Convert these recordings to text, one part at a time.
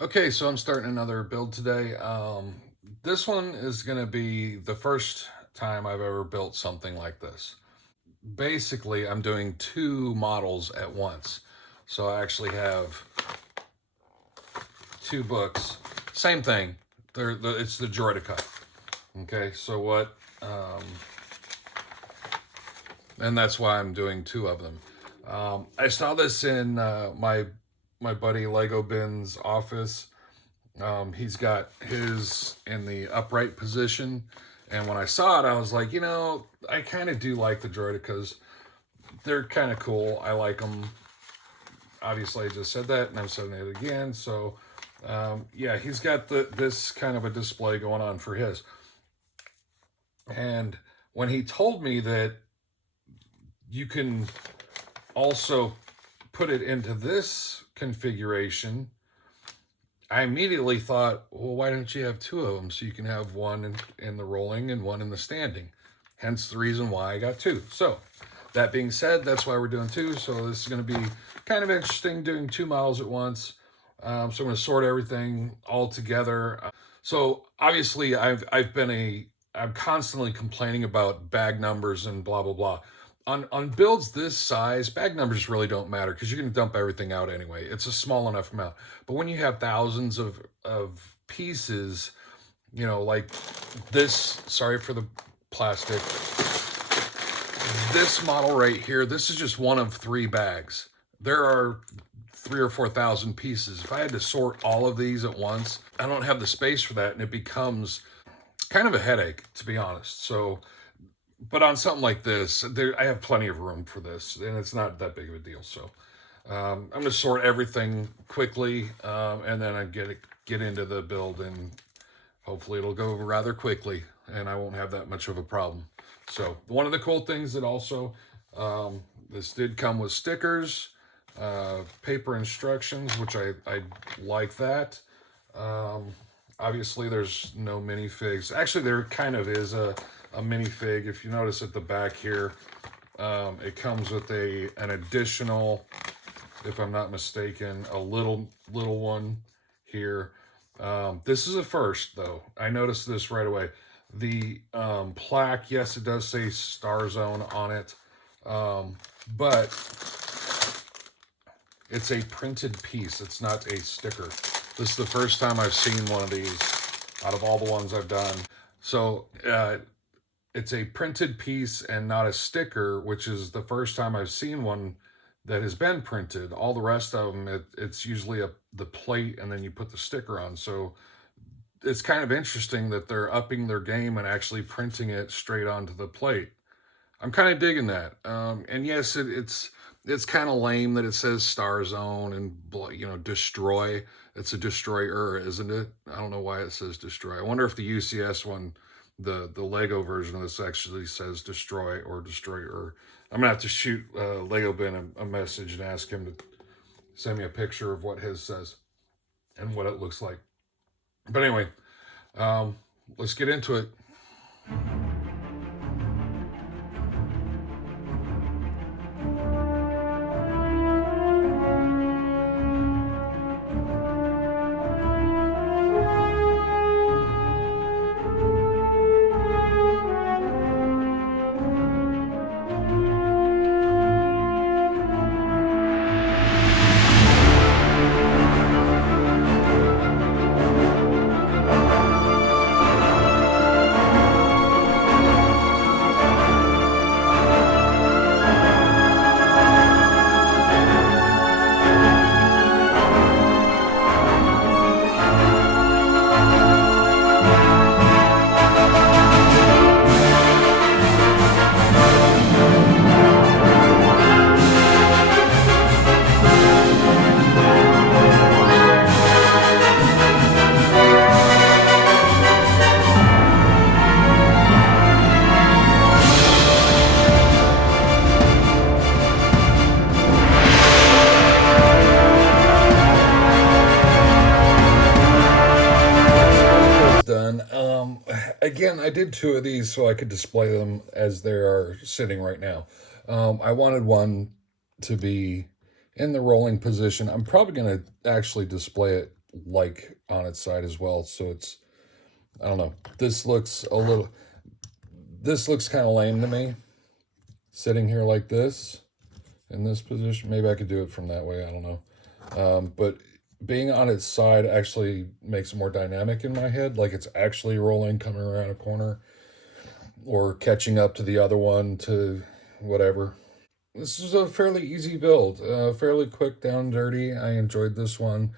Okay, so I'm starting another build today. This one is going to be the first time I've ever built something like this. Basically, I'm doing two models at once. So I actually have two books. Same thing. It's the Droideka. Okay, so what? Um, and that's why I'm doing two of them. I saw this in my buddy Lego Bin's office. He's got his in the upright position. And when I saw it, I was like, I kind of do like the Droidekas. They're kind of cool. I like them. Obviously, I just said that, and I'm saying it again. So, yeah, he's got this kind of a display going on for his. And when he told me that you can also put it into this configuration, I immediately thought, well, why don't you have two of them so you can have one in the rolling and one in the standing? Hence the reason why I got two. So, that being said, that's why we're doing two. So, this is going to be kind of interesting doing two models at once. So, I'm going to sort everything all together. So, obviously, I'm constantly complaining about bag numbers and blah, blah, blah. On builds this size, bag numbers really don't matter because you're going to dump everything out anyway. It's a small enough amount. But when you have thousands of pieces, like this, sorry for the plastic, this model right here, this is just one of three bags. There are 3 or 4 thousand pieces. If I had to sort all of these at once, I don't have the space for that, and it becomes kind of a headache, to be honest. So, but on something like this, I have plenty of room for this, and it's not that big of a deal. So, I'm going to sort everything quickly, and then I get into the build, and hopefully it'll go rather quickly, and I won't have that much of a problem. So, one of the cool things that also this did come with stickers, paper instructions, which I like that. Um, Obviously, there's no minifigs. Actually, there kind of is a minifig. If you notice at the back here, it comes with an additional, if I'm not mistaken, a little one here. This is a first, though. I noticed this right away. The plaque, yes, it does say Star Zone on it, but it's a printed piece. It's not a sticker. This is the first time I've seen one of these out of all the ones I've done. So it's a printed piece and not a sticker, which is the first time I've seen one that has been printed. All the rest of them, it's usually the plate and then you put the sticker on. So it's kind of interesting that they're upping their game and actually printing it straight onto the plate. I'm kind of digging that. And yes, it's kind of lame that it says Star Zone and destroy. It's a destroyer, isn't it? I don't know why it says destroy. I wonder if the UCS one, the Lego version of this actually says destroy or destroyer. I'm gonna have to shoot Lego Ben a message and ask him to send me a picture of what his says and what it looks like. But anyway, let's get into it. Done. Again, I did two of these so I could display them as they are sitting right now. I wanted one to be in the rolling position. I'm probably going to actually display it like on its side as well. So it's, I don't know. This looks a little, this looks kind of lame to me. Sitting here like this, in this position. Maybe I could do it from that way. I don't know. But being on its side actually makes it more dynamic in my head. Like it's actually rolling, coming around a corner, or catching up to the other one to whatever. This is a fairly easy build, fairly quick, down dirty. I enjoyed this one.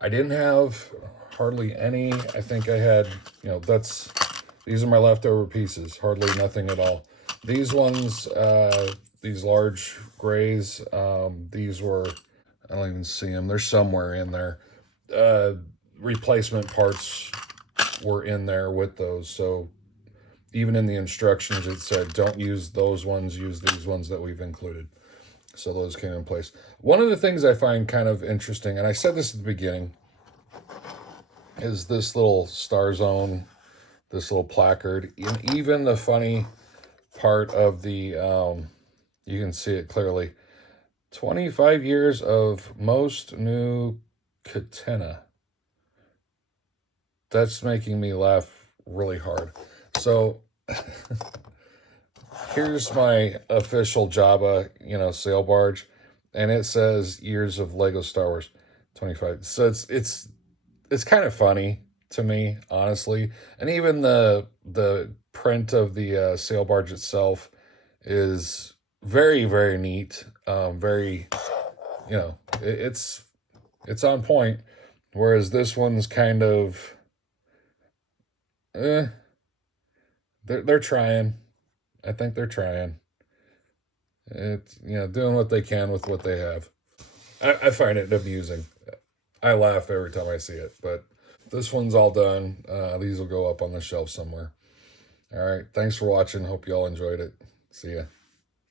I didn't have hardly any. I think I had, these are my leftover pieces. Hardly nothing at all. These ones, these large grays, these were, I don't even see them. They're somewhere in there. Replacement parts were in there with those. So even in the instructions, it said, don't use those ones, use these ones that we've included. So those came in place. One of the things I find kind of interesting, and I said this at the beginning, is this little star zone, this little placard. And even the funny part of the, you can see it clearly, 25 years of most new Katana. That's making me laugh really hard. So here's my official Jabba, sail barge, and it says years of Lego Star Wars 25. So it's kind of funny to me, honestly. And even the print of the sail barge itself is very, very neat. Very, it's on point. Whereas this one's kind of, they're trying. I think they're trying. It's, doing what they can with what they have. I find it amusing. I laugh every time I see it, but this one's all done. These will go up on the shelf somewhere. All right. Thanks for watching. Hope you all enjoyed it. See ya.